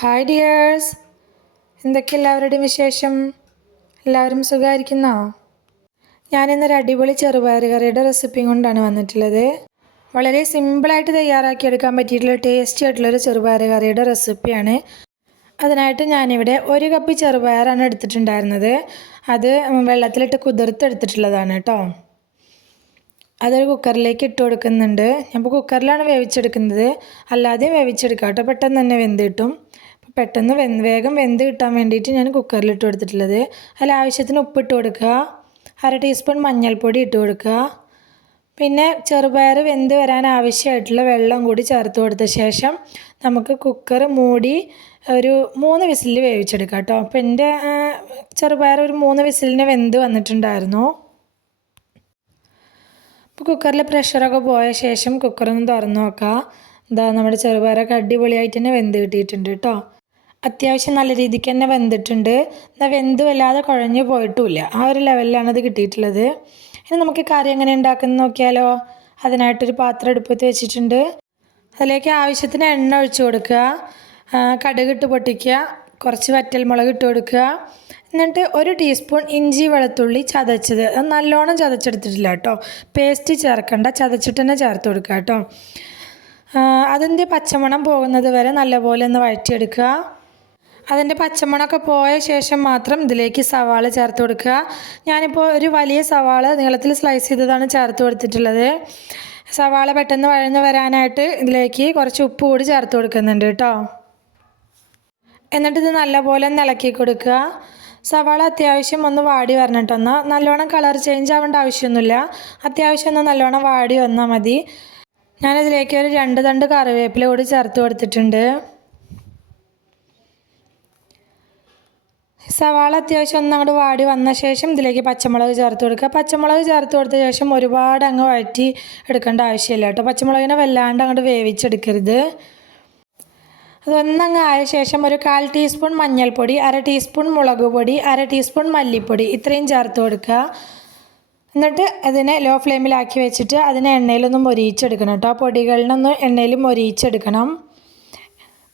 Hi dears, എന്തൊക്കെ എല്ലാവരുടെയും വിശേഷം? എല്ലാവരും സുഖമായിരിക്കുന്നോ? ഞാനിന്നൊരു അടിപൊളി ചെറുപയർ കറിയുടെ റെസിപ്പി കൊണ്ടാണ് വന്നിട്ടുള്ളത്. വളരെ സിമ്പിളായിട്ട് തയ്യാറാക്കിയെടുക്കാൻ പറ്റിയിട്ടുള്ള ടേസ്റ്റി ആയിട്ടുള്ളൊരു ചെറുപയർ കറിയുടെ റെസിപ്പിയാണ്. അതിനായിട്ട് ഞാനിവിടെ 1 കപ്പ് ചെറുപയറാണ് എടുത്തിട്ടുണ്ടായിരുന്നത്. അത് വെള്ളത്തിലിട്ട് കുതിർത്തെടുത്തിട്ടുള്ളതാണ് കേട്ടോ. അതൊരു കുക്കറിലേക്ക് ഇട്ട് കൊടുക്കുന്നുണ്ട്. ഞാനിപ്പോൾ കുക്കറിലാണ് വേവിച്ചെടുക്കുന്നത്, അല്ലാതെയും വേവിച്ചെടുക്കാം കേട്ടോ. പെട്ടെന്ന് തന്നെ വെന്ത് കിട്ടും. പെട്ടെന്ന് വേഗം വെന്ത് കിട്ടാൻ വേണ്ടിയിട്ട് ഞാൻ കുക്കറിലിട്ട് കൊടുത്തിട്ടുള്ളത്. അതിൽ ആവശ്യത്തിന് ഉപ്പിട്ട് കൊടുക്കുക, 1/2 ടീസ്പൂൺ മഞ്ഞൾപ്പൊടി ഇട്ട് കൊടുക്കുക, പിന്നെ ചെറുപയർ വെന്ത് വരാൻ ആവശ്യമായിട്ടുള്ള വെള്ളം കൂടി ചേർത്ത് കൊടുത്ത ശേഷം നമുക്ക് കുക്കർ മൂടി ഒരു 3 വിസിലിൽ വേവിച്ചെടുക്കാം കേട്ടോ. അപ്പോൾ എൻ്റെ ചെറുപയർ ഒരു 3 വിസിലിന് വെന്ത് വന്നിട്ടുണ്ടായിരുന്നു. അപ്പോൾ കുക്കറിൽ പ്രഷറൊക്കെ പോയ ശേഷം കുക്കറൊന്ന് തുറന്ന് നോക്കാം. എന്താ, നമ്മുടെ ചെറുപയറൊക്കെ അടിപൊളിയായിട്ട് തന്നെ വെന്ത് കിട്ടിയിട്ടുണ്ട് കേട്ടോ. അത്യാവശ്യം നല്ല രീതിക്ക് തന്നെ വെന്തിട്ടുണ്ട്. എന്നാൽ വെന്ത് വല്ലാതെ കുഴഞ്ഞു പോയിട്ടുമില്ല. ആ ഒരു ലെവലിലാണ് ഇത് കിട്ടിയിട്ടുള്ളത്. ഇനി നമുക്ക് കറി എങ്ങനെ ഉണ്ടാക്കുന്നത് നോക്കിയാലോ. അതിനായിട്ടൊരു പാത്രം അടുപ്പത്ത് വെച്ചിട്ടുണ്ട്. അതിലേക്ക് ആവശ്യത്തിന് എണ്ണ ഒഴിച്ച് കൊടുക്കുക, കടുകിട്ട് പൊട്ടിക്കുക, കുറച്ച് വറ്റൽമുളക് ഇട്ട് കൊടുക്കുക. എന്നിട്ട് 1 ടീസ്പൂൺ ഇഞ്ചി വെളുത്തുള്ളി ചതച്ചത്, നല്ലോണം ചതച്ചെടുത്തിട്ടില്ല കേട്ടോ, പേസ്റ്റ് ചേർക്കണ്ട, ചതച്ചിട്ട് തന്നെ ചേർത്ത് കൊടുക്കുക കേട്ടോ. അതിൻ്റെ പച്ചമണം പോകുന്നത് വരെ നല്ലപോലെ ഒന്ന് വഴറ്റിയെടുക്കുക. അതിൻ്റെ പച്ചമണമൊക്കെ പോയ ശേഷം മാത്രം ഇതിലേക്ക് സവാള ചേർത്ത് കൊടുക്കുക. ഞാനിപ്പോൾ ഒരു വലിയ സവാള നീളത്തിൽ സ്ലൈസ് ചെയ്തതാണ് ചേർത്ത് കൊടുത്തിട്ടുള്ളത്. സവാള പെട്ടെന്ന് വഴന്ന് വരാനായിട്ട് ഇതിലേക്ക് കുറച്ച് ഉപ്പ് കൂടി ചേർത്ത് കൊടുക്കുന്നുണ്ട് കേട്ടോ. എന്നിട്ട് ഇത് നല്ലപോലെ ഒന്ന് ഇളക്കി കൊടുക്കുക. സവാള അത്യാവശ്യം ഒന്ന് വാടി വരണം കേട്ടോ. എന്നാൽ നല്ലോണം കളർ ചേഞ്ച് ആവേണ്ട ആവശ്യമൊന്നുമില്ല, അത്യാവശ്യം ഒന്ന് നല്ലോണം വാടി വന്നാൽ മതി. ഞാനിതിലേക്ക് ഒരു 2 തണ്ട് കറിവേപ്പില കൂടി ചേർത്ത് കൊടുത്തിട്ടുണ്ട്. സവാള അത്യാവശ്യം ഒന്ന് അങ്ങോട്ട് വാടി വന്ന ശേഷം ഇതിലേക്ക് പച്ചമുളക് ചേർത്ത് കൊടുക്കുക. പച്ചമുളക് ചേർത്ത് കൊടുത്ത ശേഷം ഒരുപാട് അങ്ങ് വഴറ്റി എടുക്കേണ്ട ആവശ്യമില്ല കേട്ടോ. പച്ചമുളകിനെ വല്ലാണ്ട് അങ്ങോട്ട് വേവിച്ചെടുക്കരുത്. അതൊന്നങ്ങ് ആയ ശേഷം ഒരു 1/4 ടീസ്പൂൺ മഞ്ഞൾപ്പൊടി, 1/2 ടീസ്പൂൺ മുളക് പൊടി, 1/2 ടീസ്പൂൺ മല്ലിപ്പൊടി ഇത്രയും ചേർത്ത് കൊടുക്കുക. എന്നിട്ട് അതിനെ ലോ ഫ്ലെയിമിലാക്കി വെച്ചിട്ട് അതിനെ എണ്ണയിലൊന്ന് മൊരിയിച്ചെടുക്കണം കേട്ടോ. പൊടികളിനൊന്ന് എണ്ണയിൽ മൊരിയിച്ചെടുക്കണം.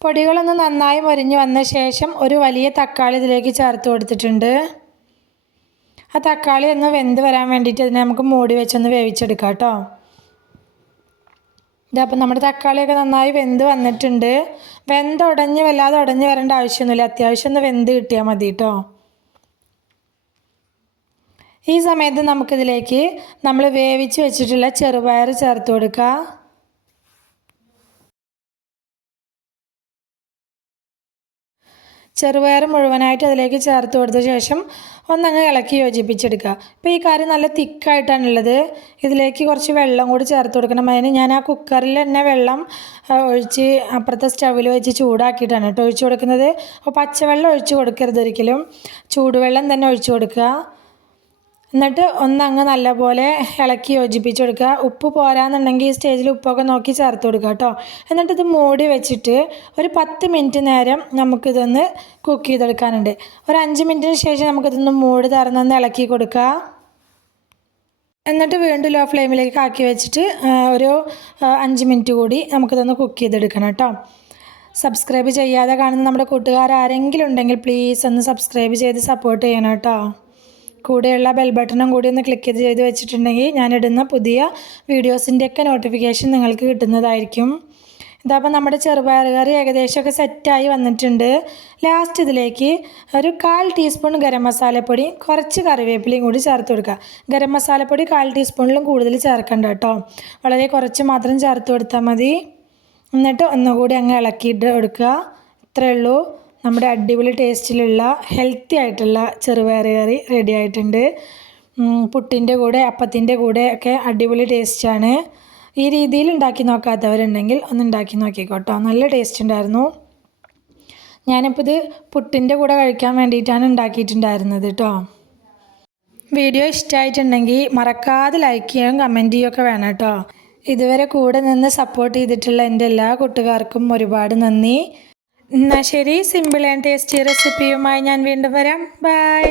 പൊടികളൊന്ന് നന്നായി മൊരിഞ്ഞ് വന്ന ശേഷം ഒരു വലിയ തക്കാളി ഇതിലേക്ക് ചേർത്ത് കൊടുത്തിട്ടുണ്ട്. ആ തക്കാളി ഒന്ന് വെന്ത് വരാൻ വേണ്ടിയിട്ട് അതിനെ നമുക്ക് മൂടി വെച്ചൊന്ന് വേവിച്ചെടുക്കാം കേട്ടോ. ഇതപ്പം നമ്മുടെ തക്കാളിയൊക്കെ നന്നായി വെന്ത് വന്നിട്ടുണ്ട്. വല്ലാതെ ഉടഞ്ഞ് വരേണ്ട ആവശ്യമൊന്നുമില്ല, അത്യാവശ്യം ഒന്ന് വെന്ത് കിട്ടിയാൽ മതി കേട്ടോ. ഈ സമയത്ത് നമുക്കിതിലേക്ക് നമ്മൾ വേവിച്ച് വെച്ചിട്ടുള്ള ചെറുപയർ ചേർത്ത് കൊടുക്കുക. ചെറുപയർ മുഴുവനായിട്ട് അതിലേക്ക് ചേർത്ത് കൊടുത്ത ശേഷം ഒന്നങ്ങ് ഇളക്കി യോജിപ്പിച്ചെടുക്കുക. ഇപ്പോൾ ഈ കറി നല്ല തിക്കായിട്ടാണുള്ളത്. ഇതിലേക്ക് കുറച്ച് വെള്ളം കൂടി ചേർത്ത് കൊടുക്കണം. അതിന് ഞാൻ ആ കുക്കറിൽ തന്നെ വെള്ളം ഒഴിച്ച് അപ്പുറത്തെ സ്റ്റവിൽ വെച്ച് ചൂടാക്കിയിട്ടാണ് കേട്ടോ ഒഴിച്ച് കൊടുക്കുന്നത്. അപ്പോൾ പച്ചവെള്ളം ഒഴിച്ച് കൊടുക്കരുത് ഒരിക്കലും, ചൂടുവെള്ളം തന്നെ ഒഴിച്ച് കൊടുക്കുക. എന്നിട്ട് ഒന്നങ്ങ് നല്ലപോലെ ഇളക്കി യോജിപ്പിച്ച് കൊടുക്കുക. ഉപ്പ് പോരാന്നുണ്ടെങ്കിൽ ഈ സ്റ്റേജിൽ ഉപ്പൊക്കെ നോക്കി ചേർത്ത് കൊടുക്കുക കേട്ടോ. എന്നിട്ട് ഇത് മൂടി വെച്ചിട്ട് ഒരു 10 മിനിറ്റ് നേരം നമുക്കിതൊന്ന് കുക്ക് ചെയ്തെടുക്കാനുണ്ട്. ഒരു 5 മിനിറ്റിന് ശേഷം നമുക്കിതൊന്ന് മൂടി തുറന്നൊന്ന് ഇളക്കി കൊടുക്കുക. എന്നിട്ട് വീണ്ടും ലോ ഫ്ലെയിമിലേക്ക് ആക്കി വെച്ചിട്ട് ഒരു 5 മിനിറ്റ് കൂടി നമുക്കിതൊന്ന് കുക്ക് ചെയ്തെടുക്കണം കേട്ടോ. സബ്സ്ക്രൈബ് ചെയ്യാതെ കാണുന്ന നമ്മുടെ കൂട്ടുകാർ ആരെങ്കിലും ഉണ്ടെങ്കിൽ പ്ലീസ് ഒന്ന് സബ്സ്ക്രൈബ് ചെയ്ത് സപ്പോർട്ട് ചെയ്യണം കേട്ടോ. കൂടെയുള്ള ബെൽ ബട്ടണും കൂടി ഒന്ന് ക്ലിക്ക് ചെയ്ത് വെച്ചിട്ടുണ്ടെങ്കിൽ ഞാനിടുന്ന പുതിയ വീഡിയോസിൻ്റെയൊക്കെ നോട്ടിഫിക്കേഷൻ നിങ്ങൾക്ക് കിട്ടുന്നതായിരിക്കും. ഇതപ്പോൾ നമ്മുടെ ചെറുപയർ കറി ഏകദേശമൊക്കെ സെറ്റായി വന്നിട്ടുണ്ട്. ലാസ്റ്റ് ഇതിലേക്ക് ഒരു 1/4 ടീസ്പൂൺ ഗരം മസാലപ്പൊടി, കുറച്ച് കറിവേപ്പിലയും കൂടി ചേർത്ത് കൊടുക്കുക. ഗരം മസാലപ്പൊടി 1/4 ടീസ്പൂണിലും കൂടുതൽ ചേർക്കണ്ട കേട്ടോ, വളരെ കുറച്ച് മാത്രം ചേർത്ത് കൊടുത്താൽ മതി. എന്നിട്ട് ഒന്നുകൂടി അങ്ങ് ഇളക്കിയിട്ട് കൊടുക്കുക. ഇത്രയേ ഉള്ളൂ, നമ്മുടെ അടിപൊളി ടേസ്റ്റിലുള്ള ഹെൽത്തി ആയിട്ടുള്ള ചെറുപയർ കറി റെഡി ആയിട്ടുണ്ട്. പുട്ടിൻ്റെ കൂടെ അപ്പത്തിൻ്റെ കൂടെ ഒക്കെ അടിപൊളി ടേസ്റ്റാണ്. ഈ രീതിയിൽ ഉണ്ടാക്കി നോക്കാത്തവരുണ്ടെങ്കിൽ ഒന്ന് ഉണ്ടാക്കി നോക്കിക്കോട്ടോ, നല്ല ടേസ്റ്റ് ഉണ്ടായിരുന്നു. ഞാനിപ്പോൾ ഇത് പുട്ടിൻ്റെ കൂടെ കഴിക്കാൻ വേണ്ടിയിട്ടാണ് ഉണ്ടാക്കിയിട്ടുണ്ടായിരുന്നത് കേട്ടോ. വീഡിയോ ഇഷ്ടമായിട്ടുണ്ടെങ്കിൽ മറക്കാതെ ലൈക്ക് ചെയ്യാനും കമൻറ്റ് ചെയ്യുകയൊക്കെ വേണം കേട്ടോ. ഇതുവരെ കൂടെ നിന്ന് സപ്പോർട്ട് ചെയ്തിട്ടുള്ള എൻ്റെ എല്ലാ കൂട്ടുകാർക്കും ഒരുപാട് നന്ദി. എന്നാൽ ശരി, സിമ്പിൾ ആൻഡ് ടേസ്റ്റി റെസിപ്പിയുമായി ഞാൻ വീണ്ടും വരാം. ബൈ.